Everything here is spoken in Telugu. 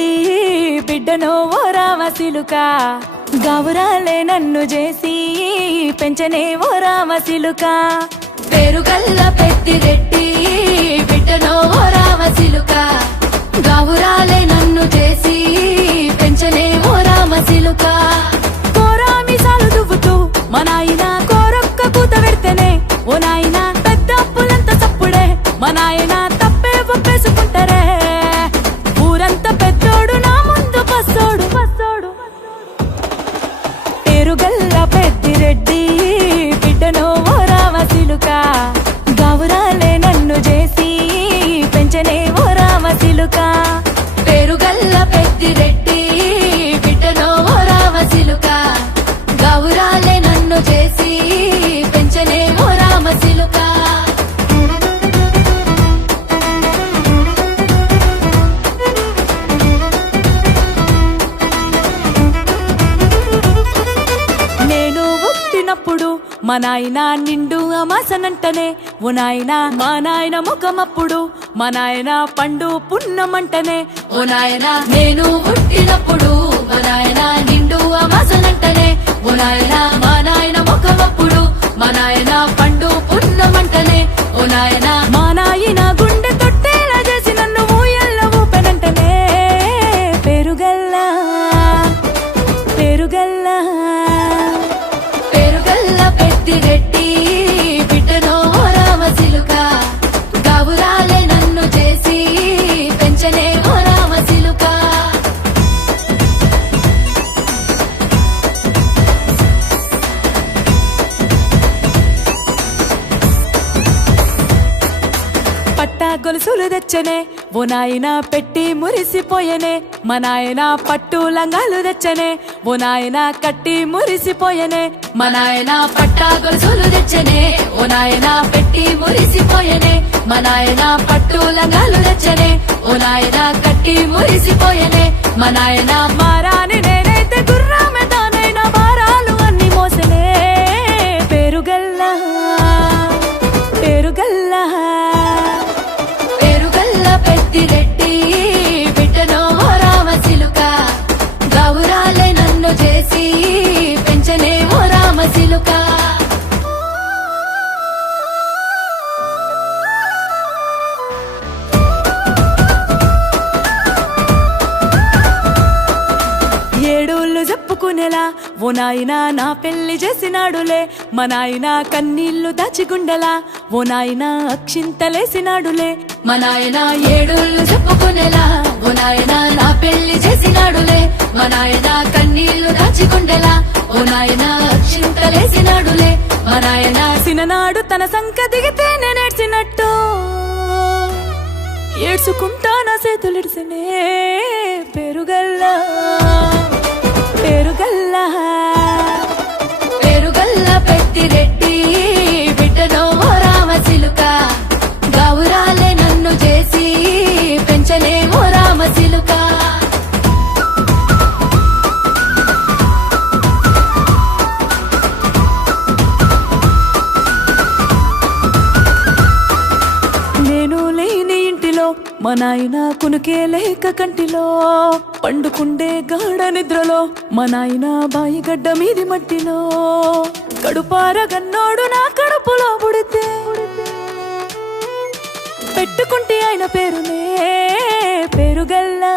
రెడ్డి బిడ్డనో ఓ రామసిలుక గావురాలే నన్ను చేసి పెంచనే ఓ రామసిలుక పేరుగల్ల పెద్దిరెడ్డి బిడ్డనో ఓ రామసిలుక గావురాలే నన్ను చేసి పెంచనే ఓ రామసిలుక కోరామిసాలు దువ్వుతూ మా నాయన కోరొక్క కూత పెడితేనే ఓ నాయన పెద్ద అప్పులంత సప్పుడే మా నాయన తప్పే ఒప్పేసుకుంటారే ఊరంతా పెద్దోడు నా ముందు పస్సోడు పస్సోడు పేరుగల్ల పెద్దిరెడ్డి బిడ్డనో ఓ రామసిలుక గావురాలే నన్ను చేసి పెంచనే ఓ రామసిలుక పేరుగల్ల పెద్దిరెడ్డి బిడ్డనో ఓ రామసిలుక గావురాలే నన్ను చేసి పెంచనే ఓ రామసిలుక నేను పుట్టినప్పుడు మా నాయన నిండు అమాసనంటనే ఓ నాయన మా నాయన ముఖమప్పుడు మా నాయన పండు పున్నమంటనే ఓ నాయనా నేను పుట్టినప్పుడు మా నాయన నిండు అమాసనంటనే ఓ నాయనా మా నాయన ముఖమప్పుడు మా నాయన పండు పున్నమంటనే ఓ నాయనా మా నాయన గుండె తొట్టేలా చేసి నన్ను ఊయల్ల ఊపెనంటనే పేరుగల్లా పేరుగల్లా పేరుగల్ల పెద్దిరెడ్డి బిడ్డనో ఓ రామసిలుక గావురాలే నన్ను చేసి పెంచనే ఓ రామసిలుక పట్టా గొలుసులు తెచ్చనే ఓ నాయన పెట్టి మురిసిపోయనే మా నాయన పట్టు లంగాలు తెచ్చనే ఓ నాయన కట్టి మురిసిపోయనే మా నాయన పట్టా గొలుసులు తెచ్చనే ఓ నాయన పెట్టి మురిసిపోయనే మా నాయన పట్టు లంగాలు తెచ్చనే ఓ నాయన కట్టి మురిసిపోయనే మా నాయన మారాని నేనైతే గుర్రామె తానైనా భారాలు అన్ని మోసనే పేరుగల్లా పేరుగల్లా పేరుగల్ల పెద్దిరెడ్డి బిడ్డనో ఓ రామసిలుక గౌరాలే నన్ను చేసి పెంచనే ఓ రామసిలుక ఏడోళ్ళు చెప్పుకునేలా ఓ నాయన నా పెళ్లి చేసినాడులే మా నాయన కన్నీళ్లు దాచిగుండెలా ఓ నాయన అక్షింతలేసినాడులే మా నాయన ఏడుళ్ళు చెప్పుకునేలా ఓ నాయన నా పెళ్లి చేసినాడులే మా నాయన కన్నీళ్లు దాచికుండేలా ఓ నాయన అక్షింతలేసినాడులే మా నాయన సిననాడు తన సంక దిగితే నేనేడ్చినట్టు ఏడ్చుకుంటా నా చేతులిడిసినే పేరుగల్లా పేరుగల్లా పేరుగల్ల పెద్దిరెడ్డి బిడ్డనో ఓ రామసిలుక గౌరాలే నన్ను చేసి పెంచనే ఓ రామసిలుక నేను లేని ఇంటిలో మా నాయన కునుకే లేక కంటిలో పండుకుండే గాఢ నిద్రలో మా నాయన బాయిగడ్డ మీది మట్టిలో కడుపారగన్నోడు నా కడుపులో పుడితే పెట్టుకుంటే ఆయన పేరునే పేరుగల్లా